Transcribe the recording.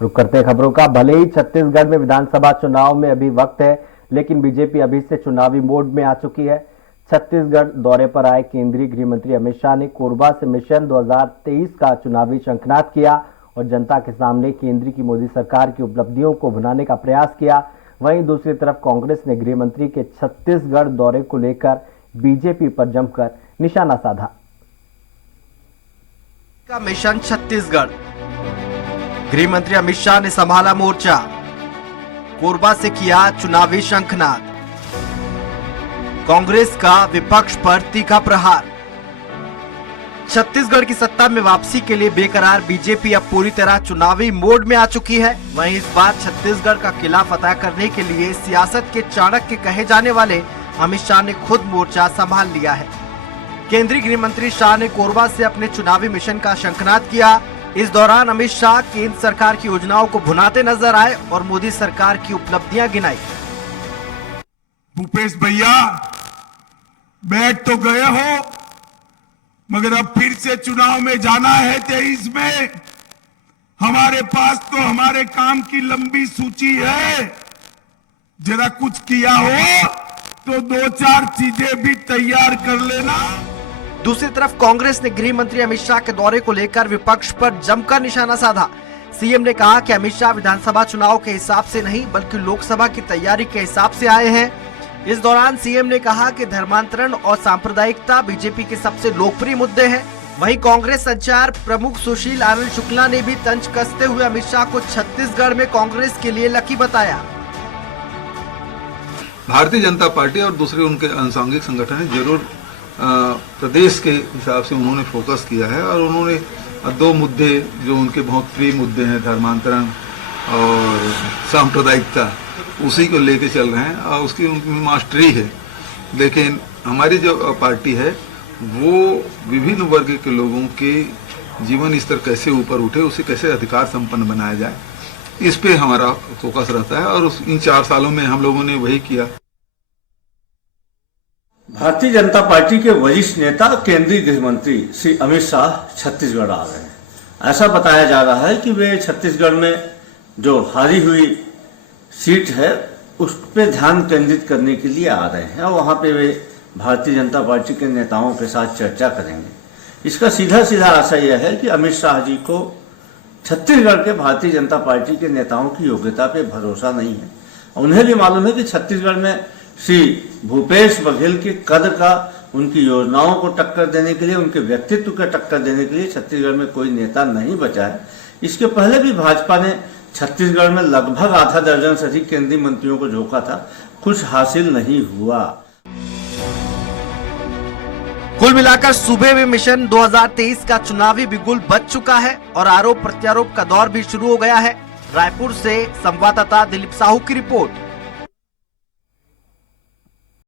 रुक करते हैं खबरों का। भले ही छत्तीसगढ़ में विधानसभा चुनाव में अभी वक्त है, लेकिन बीजेपी अभी से चुनावी मोड में आ चुकी है। छत्तीसगढ़ दौरे पर आए केंद्रीय गृह मंत्री अमित शाह ने कोरबा से मिशन 2023 का चुनावी शंखनाद किया और जनता के सामने केंद्र की मोदी सरकार की उपलब्धियों को भुनाने का प्रयास किया। वहीं दूसरी तरफ कांग्रेस ने गृह मंत्री के छत्तीसगढ़ दौरे को लेकर बीजेपी पर जमकर निशाना साधा। का मिशन छत्तीसगढ़, गृह मंत्री अमित शाह ने संभाला मोर्चा, कोरबा से किया चुनावी शंखनाद, कांग्रेस का विपक्ष पर तीखा प्रहार। छत्तीसगढ़ की सत्ता में वापसी के लिए बेकरार बीजेपी अब पूरी तरह चुनावी मोड में आ चुकी है। वहीं इस बार छत्तीसगढ़ का किला फतह करने के लिए सियासत के चाणक्य कहे जाने वाले अमित शाह ने खुद मोर्चा संभाल लिया है। केंद्रीय गृह मंत्री शाह ने कोरबा से अपने चुनावी मिशन का शंखनाद किया। इस दौरान अमित शाह केंद्र सरकार की योजनाओं को भुनाते नजर आए और मोदी सरकार की उपलब्धियां गिनाई। भूपेश भैया, बैठ तो गए हो, मगर अब फिर से चुनाव में जाना है 23 में। हमारे पास तो हमारे काम की लंबी सूची है। जरा कुछ किया हो तो 2-4 चीजें भी तैयार कर लेना। दूसरी तरफ कांग्रेस ने गृह मंत्री अमित शाह के दौरे को लेकर विपक्ष पर जमकर निशाना साधा। सीएम ने कहा कि अमित शाह विधानसभा चुनाव के हिसाब से नहीं बल्कि लोकसभा की तैयारी के हिसाब से आए हैं। इस दौरान सीएम ने कहा कि धर्मांतरण और सांप्रदायिकता बीजेपी के सबसे लोकप्रिय मुद्दे हैं। वहीं कांग्रेस संचार प्रमुख सुशील आनंद शुक्ला ने भी तंज कसते हुए अमित शाह को छत्तीसगढ़ में कांग्रेस के लिए लकी बताया। भारतीय जनता पार्टी और दूसरे उनके अनुषंगिक संगठन है, जरूर प्रदेश के हिसाब से उन्होंने फोकस किया है और उन्होंने 2 मुद्दे जो उनके बहुत प्रिय मुद्दे हैं, धर्मांतरण और सांप्रदायिकता, उसी को लेके चल रहे हैं और उसकी उनकी मास्टरी है। लेकिन हमारी जो पार्टी है वो विभिन्न वर्ग के लोगों के जीवन स्तर कैसे ऊपर उठे, उसे कैसे अधिकार संपन्न बनाया जाए, इस पे हमारा फोकस रहता है और इन 4 सालों में हम लोगों ने वही किया। भारतीय जनता पार्टी के वरिष्ठ नेता केंद्रीय गृह मंत्री श्री अमित शाह छत्तीसगढ़ आ रहे हैं। ऐसा बताया जा रहा है कि वे छत्तीसगढ़ में जो हारी हुई सीट है उस पर ध्यान केंद्रित करने के लिए आ रहे हैं और वहाँ पे वे भारतीय जनता पार्टी के नेताओं के साथ चर्चा करेंगे। इसका सीधा सीधा आशय यह है कि अमित शाह जी को छत्तीसगढ़ के भारतीय जनता पार्टी के नेताओं की योग्यता पे भरोसा नहीं है। उन्हें भी मालूम है कि छत्तीसगढ़ में श्री भूपेश बघेल के कद का, उनकी योजनाओं को टक्कर देने के लिए, उनके व्यक्तित्व को टक्कर देने के लिए छत्तीसगढ़ में कोई नेता नहीं बचा है। इसके पहले भी भाजपा ने छत्तीसगढ़ में लगभग आधा दर्जन से अधिक केंद्रीय मंत्रियों को झोंका था, कुछ हासिल नहीं हुआ। कुल मिलाकर सूबे में मिशन 2023 का चुनावी बिगुल बज चुका है और आरोप प्रत्यारोप का दौर भी शुरू हो गया है। रायपुर से संवाददाता दिलीप साहू की रिपोर्ट।